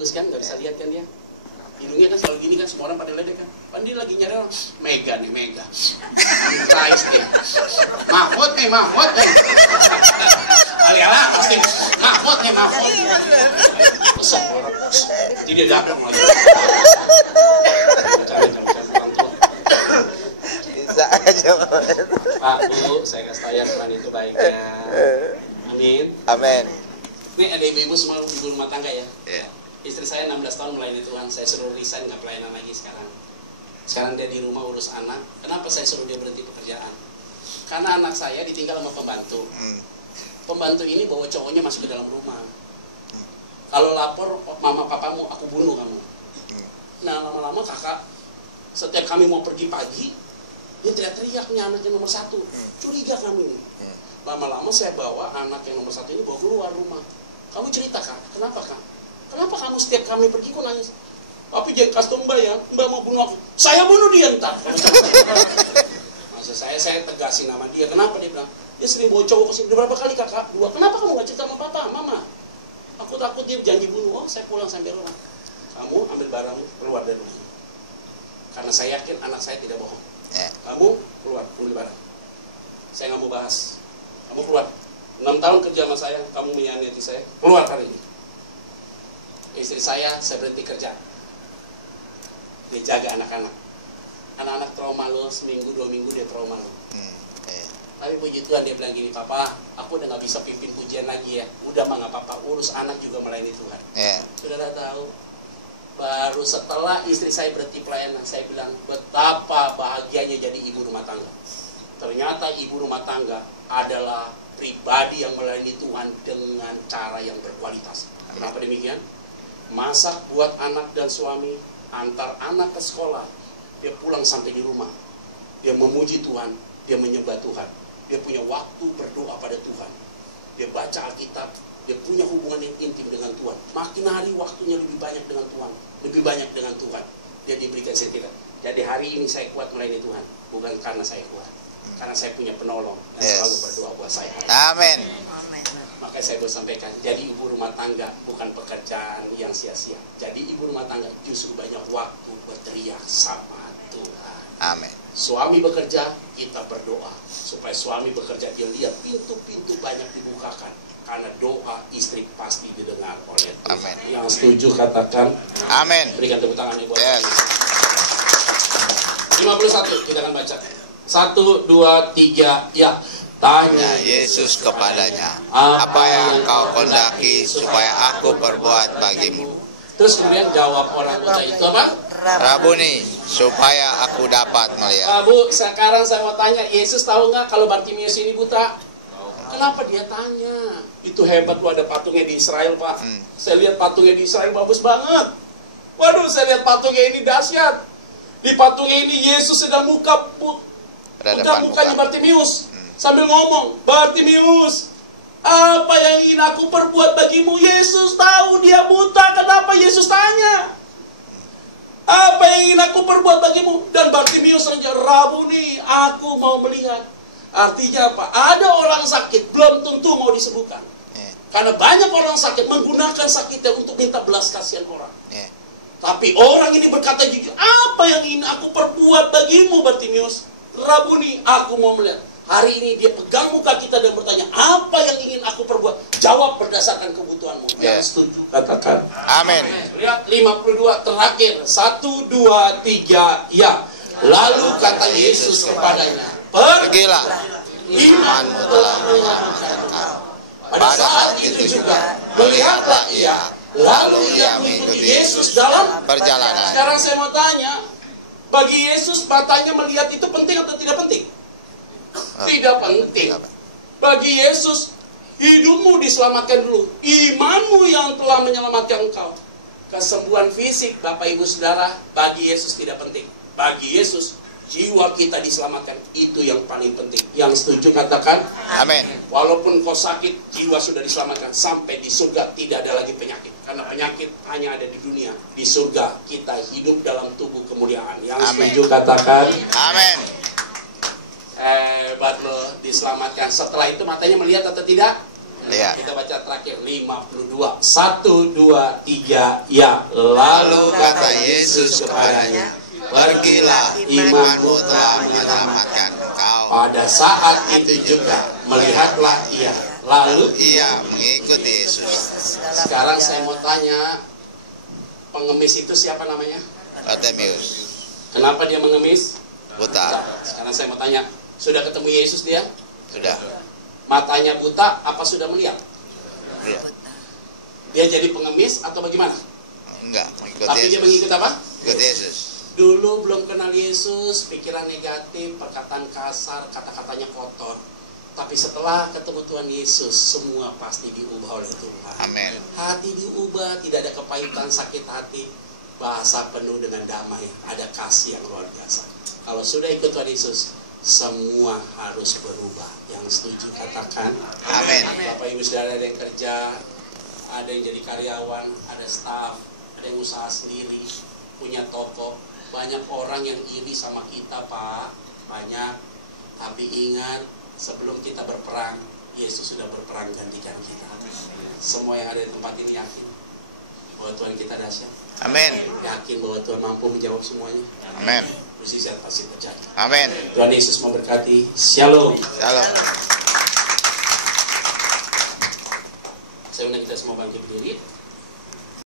bagus kan, nggak bisa lihat kan dia. Hidungnya kan selalu gini kan, semua orang pada ledek kan. Pan dia lagi nyari orang, Mega nih, Mega. Price dia. Mahfud nih. Aliala pasti, Mahfud nih. Besok orang, tidak datang lagi. Bisa aja. Pak, Bu, saya kasih tahu ya Tuhan itu baiknya. Amin. Amin. Ini ada ibu-ibu semua ibu rumah tangga ya. Yeah. Istri saya 16 tahun melayani Tuhan, saya suruh resign, nggak pelayanan lagi sekarang. Sekarang dia di rumah urus anak. Kenapa saya suruh dia berhenti pekerjaan? Karena anak saya ditinggal sama pembantu. Pembantu ini bawa cowoknya masuk ke dalam rumah. Kalau lapor, mama papamu, aku bunuh kamu. Nah lama-lama kakak, setiap kami mau pergi pagi, dia teriak-teriak nih anaknya nomor 1. Curiga kami ini. Lama-lama saya bawa anak yang nomor 1 ini bawa keluar rumah. Kamu cerita kak, kenapa kak? Kenapa kamu setiap kami pergi kok nangis? Tapi jangan kasih tau mbak ya, mbak mau bunuh aku. Saya bunuh dia ntar. Maksud saya tegasin nama dia. Kenapa dia bilang? Dia sering bawa cowok kesini. Berapa kali kakak? 2. Kenapa kamu gak cerita sama papa, mama? Aku takut dia janji bunuh. Oh saya pulang sampai rumah. Kamu ambil barang keluar dari rumah. Karena saya yakin anak saya tidak bohong. Kamu keluar, ambil barang. Saya gak mau bahas. Kamu keluar. 6 tahun kerja sama saya, kamu menyakiti saya. Keluar hari ini. Istri saya berhenti kerja. Dia jaga anak-anak. Anak-anak trauma lo, seminggu, 2 minggu dia trauma lo. Tapi puji Tuhan dia bilang gini, Papa, aku udah gak bisa pimpin pujian lagi ya. Udah mah gak apa-apa, urus anak juga melayani Tuhan. Saudara tahu, baru setelah istri saya berhenti pelayanan, saya bilang, betapa bahagianya jadi ibu rumah tangga. Ternyata ibu rumah tangga adalah pribadi yang melayani Tuhan dengan cara yang berkualitas. Kenapa demikian? Masak buat anak dan suami, antar anak ke sekolah, dia pulang sampai di rumah, dia memuji Tuhan, dia menyembah Tuhan, dia punya waktu berdoa pada Tuhan, dia baca Alkitab, dia punya hubungan yang intim dengan Tuhan. Makin hari waktunya lebih banyak dengan Tuhan, lebih banyak dengan Tuhan. Dia diberikan setiap. Jadi hari ini saya kuat melayani Tuhan, bukan karena saya kuat, karena saya punya penolong yang selalu berdoa buat saya. Amin. Makanya saya boleh sampaikan, jadi ibu rumah tangga bukan pekerjaan yang sia-sia. Jadi ibu rumah tangga justru banyak waktu berteriak sama Tuhan. Amin. Suami bekerja, kita berdoa. Supaya suami bekerja, dia lihat pintu-pintu banyak dibukakan. Karena doa istri pasti didengar oleh Tuhan. Amin. Yang setuju katakan Amin. Berikan tepuk tangan buat Yes. 51, kita akan baca. 1, 2, 3, ya. Tanya Yesus kepadanya, apa yang kau kehendaki supaya aku perbuat bagimu? Terus kemudian jawab orang buta itu apa? Rabuni, supaya aku dapat melihat. Bu, sekarang saya mau tanya, Yesus tahu nggak kalau Bartimius ini buta? Kenapa dia tanya? Itu hebat loh, ada patungnya di Israel, Pak. Saya lihat patungnya di Israel bagus banget. Waduh, saya lihat patungnya ini dahsyat. Di patungnya ini Yesus sedang buka mukanya Bartimius. Sambil ngomong, Bartimius, apa yang ingin aku perbuat bagimu? Yesus tahu dia buta, kenapa Yesus tanya? Apa yang ingin aku perbuat bagimu? Dan Bartimius menjawab, Rabuni, aku mau melihat. Artinya apa? Ada orang sakit, belum tentu mau disembuhkan. Karena banyak orang sakit menggunakan sakitnya untuk minta belas kasihan orang. Tapi orang ini berkata jujur, apa yang ingin aku perbuat bagimu, Bartimius? Rabuni, aku mau melihat. Hari ini dia pegang muka kita dan bertanya, apa yang ingin aku perbuat? Jawab berdasarkan kebutuhanmu. Yang setuju katakan Amin. Lihat 52 terakhir. 1, 2, 3, ya. Lalu kata Yesus kepadanya, pergilah, imanmu telah menyelamatkan engkau. Pada saat itu juga melihatlah ia, lalu ia mengikuti Yesus dalam perjalanan. Sekarang saya mau tanya, bagi Yesus matanya melihat itu penting atau tidak penting? Tidak penting. Bagi Yesus, hidupmu diselamatkan dulu. Imanmu yang telah menyelamatkan engkau. Kesembuhan fisik, Bapak Ibu Saudara, bagi Yesus tidak penting. Bagi Yesus, jiwa kita diselamatkan. Itu yang paling penting. Yang setuju katakan Amin. Walaupun kau sakit, jiwa sudah diselamatkan. Sampai di surga tidak ada lagi penyakit. Karena penyakit hanya ada di dunia. Di surga kita hidup dalam tubuh kemuliaan. Yang setuju katakan Amin. Hebat loh, diselamatkan. Setelah itu matanya melihat atau tidak? Iya. Kita baca terakhir 52. 1, 2, 3, ya. Lalu kata Yesus kepadanya, pergilah, imanmu telah menyelamatkan engkau. Pada saat itu juga melihatlah ia. Lalu ia mengikuti Yesus. Sekarang saya mau tanya, pengemis itu siapa namanya? Bartimeus. Kenapa dia mengemis? Buta. Sekarang saya mau tanya, sudah ketemu Yesus dia? Sudah. Matanya buta, apa sudah melihat? Belum. Dia jadi pengemis atau bagaimana? Enggak, mengikuti Tapi Yesus. dia mengikut apa? Mengikuti Yesus. Dulu belum kenal Yesus, pikiran negatif, perkataan kasar, kata-katanya kotor. Tapi setelah ketemu Tuhan Yesus, semua pasti diubah oleh Tuhan. Amin. Hati diubah, tidak ada kepahitan, sakit hati. Bahasa penuh dengan damai, ada kasih yang luar biasa. Kalau sudah ikut Tuhan Yesus, semua harus berubah. Yang setuju katakan Amin. Bapak Ibu Saudara, ada yang kerja, ada yang jadi karyawan, ada staff, ada yang usaha sendiri, punya toko. Banyak orang yang iri sama kita, Pak. Banyak. Tapi ingat, sebelum kita berperang, Yesus sudah berperang gantikan kita. Semua yang ada di tempat ini yakin bahwa Tuhan kita dahsyat. Amin. Yakin bahwa Tuhan mampu menjawab semuanya. Amin. Mesti pasti percaya. Amin. Tuhan Yesus memberkati. Shalom. Shalom. Saya undang kita semua bangkit berdiri.